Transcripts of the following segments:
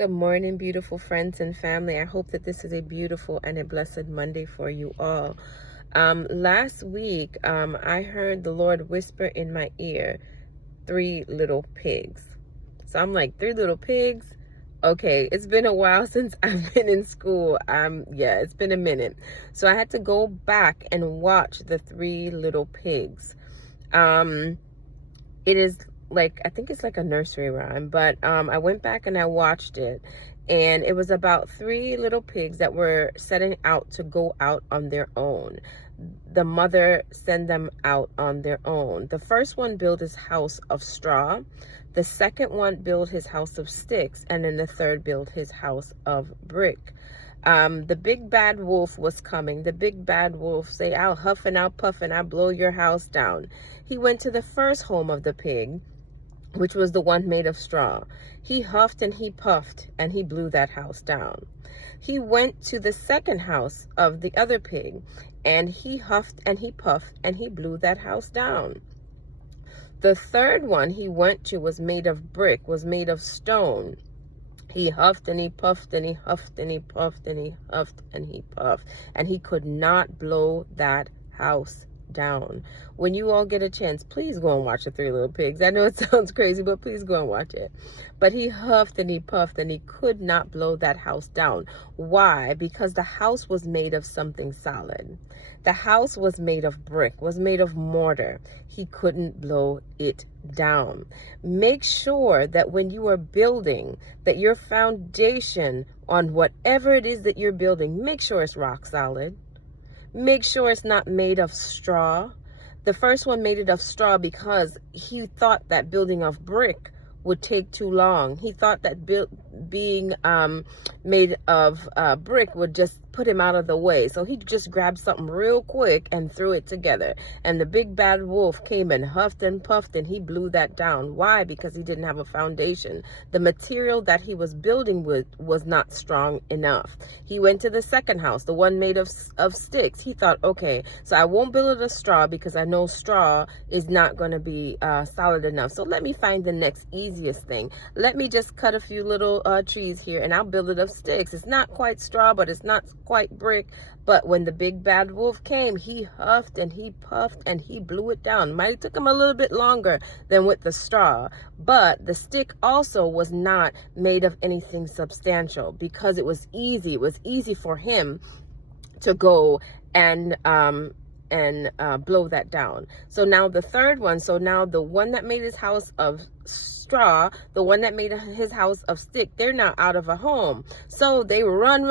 Good morning, beautiful friends and family. I hope that this is a beautiful and a blessed Monday for you all. Last week, I heard the Lord whisper in my ear, 3 little pigs. So I'm like, 3 little pigs? Okay, it's been a while since I've been in school. Yeah, it's been a minute. So I had to go back and watch the 3 little pigs. It is like, I think it's like a nursery rhyme, but I went back and I watched it, and it was about 3 little pigs that were setting out to go out on their own. The mother sent them out on their own. The first one built his house of straw, the second one built his house of sticks, and then the third built his house of brick. The big bad wolf was coming. The big bad wolf say, "I'll huff and I'll puff and I'll blow your house down." He went to the first home of the pig, which was the one made of straw. He huffed and he puffed and he blew that house down. He went to the second house of the other pig, and he huffed and he puffed and he blew that house down. The third one he went to was made of brick, was made of stone. He huffed and he puffed and he huffed and he puffed and he huffed and he puffed, and he could not blow that house down. When you all get a chance, please go and watch the 3 Little Pigs. I know it sounds crazy, but please go and watch it. But he huffed and he puffed and he could not blow that house down. Why? Because the house was made of something solid. The house was made of brick, was made of mortar. He couldn't blow it down. Make sure that when you are building, that your foundation on whatever it is that you're building, make sure it's rock solid. Make sure it's not made of straw. The first one made it of straw because he thought that building of brick would take too long. He thought that being made of brick would just put him out of the way. So he just grabbed something real quick and threw it together. And the big bad wolf came and huffed and puffed and he blew that down. Why? Because he didn't have a foundation. The material that he was building with was not strong enough. He went to the second house, the one made of sticks. He thought, okay, so I won't build it of straw because I know straw is not going to be solid enough. So let me find the next easiest thing. Let me just cut a few little trees here and I'll build it of sticks. It's not quite straw, but it's not quite brick. But when the big bad wolf came, he huffed and he puffed and he blew it down. Might have took him a little bit longer than with the straw, but the stick also was not made of anything substantial because it was easy. It was easy for him to go and blow that down. So now the third one, so now the one that made his house of straw, the one that made his house of stick, they're now out of a home. So they run.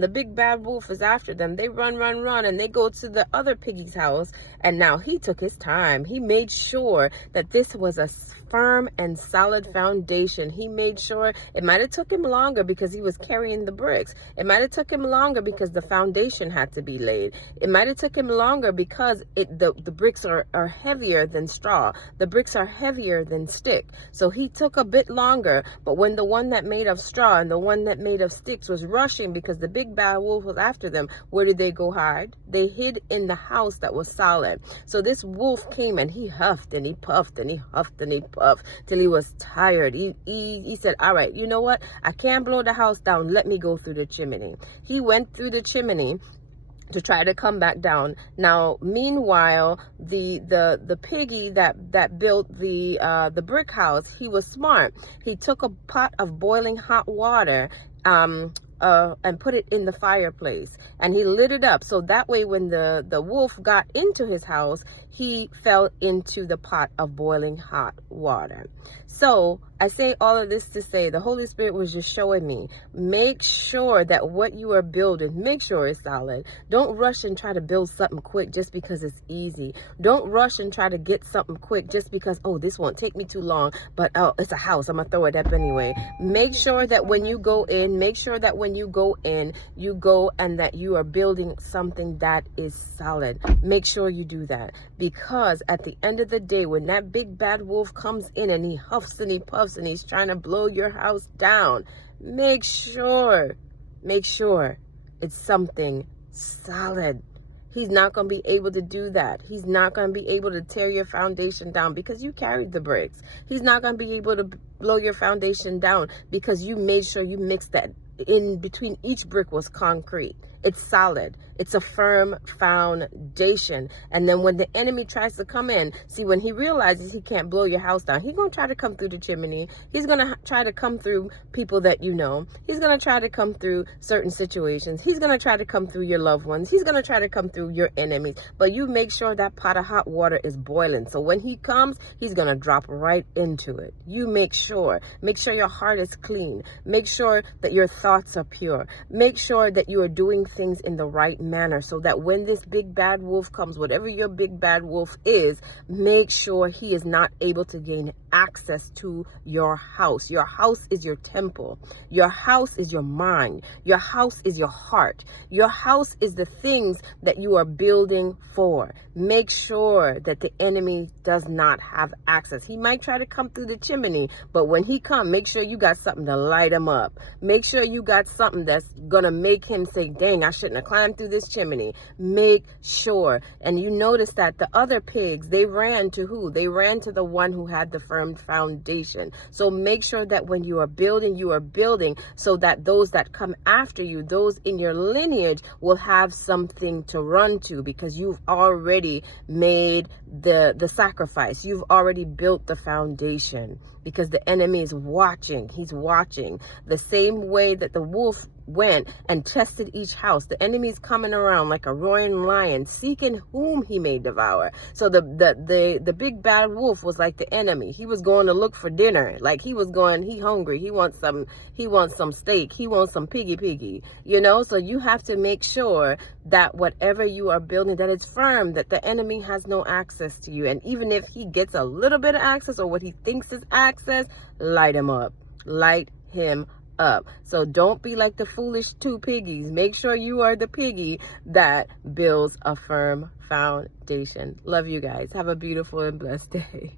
The big bad wolf is after them. They run, and they go to the other piggy's house. And now he took his time. He made sure that this was a firm and solid foundation. He made sure it might have took him longer because he was carrying the bricks. It might have took him longer because the foundation had to be laid. It might have took him longer because the bricks are heavier than straw. The bricks are heavier than stick. So he took a bit longer. But when the one that made of straw and the one that made of sticks was rushing because the big bad wolf was after them, where did they go hide? They hid in the house that was solid. So this wolf came and he huffed and he puffed and he huffed and he puffed till he was tired. He said, all right, you know what? I can't blow the house down. Let me go through the chimney. He went through the chimney to try to come back down. Now, meanwhile, the piggy that built the brick house, he was smart. He took a pot of boiling hot water and put it in the fireplace, and he lit it up so that way when the wolf got into his house, he fell into the pot of boiling hot water. So I say all of this to say the Holy Spirit was just showing me, make sure that what you are building, make sure it's solid. Don't rush and try to build something quick just because it's easy. Don't rush and try to get something quick just because, oh, this won't take me too long, but oh, it's a house, I'm gonna throw it up anyway. Make sure that when you go in, you go and that you are building something that is solid. Make sure you do that, because at the end of the day, when that big bad wolf comes in and he huffs and he puffs and he's trying to blow your house down, make sure it's something solid. He's not going to be able to do that. He's not going to be able to tear your foundation down because you carried the bricks. He's not going to be able to blow your foundation down because you made sure you mixed that in between. Each brick was concrete. It's solid. It's a firm foundation. And then when the enemy tries to come in, see, when he realizes he can't blow your house down, he's going to try to come through the chimney. He's going to try to come through people that you know. He's going to try to come through certain situations. He's going to try to come through your loved ones. He's going to try to come through your enemies. But you make sure that pot of hot water is boiling. So when he comes, he's going to drop right into it. You make sure your heart is clean. Make sure that your thoughts are pure. Make sure that you are doing things in the right manner so that when this big bad wolf comes, whatever your big bad wolf is, make sure he is not able to gain access to your house. Your house is your temple. Your house is your mind. Your house is your heart. Your house is the things that you are building for. Make sure that the enemy does not have access. He might try to come through the chimney, but when he comes, make sure you got something to light him up. Make sure you got something that's gonna make him say, dang, I shouldn't have climbed through this chimney. Make sure. And you notice that the other pigs, they ran to who? They ran to the one who had the firm foundation. So make sure that when you are building so that those that come after you, those in your lineage, will have something to run to, because you've already made the sacrifice. You've already built the foundation, because the enemy is watching. He's watching the same way that the wolf went and tested each house. The enemy's coming around like a roaring lion, seeking whom he may devour. So the big bad wolf was like the enemy. He was going to look for dinner. Like he hungry. He wants some steak. He wants some piggy, you know? So you have to make sure that whatever you are building, that it's firm, that the enemy has no access to you. And even if he gets a little bit of access, or what he thinks is access, light him up. Light him up. So don't be like the foolish two piggies. Make sure you are the piggy that builds a firm foundation. Love you guys. Have a beautiful and blessed day.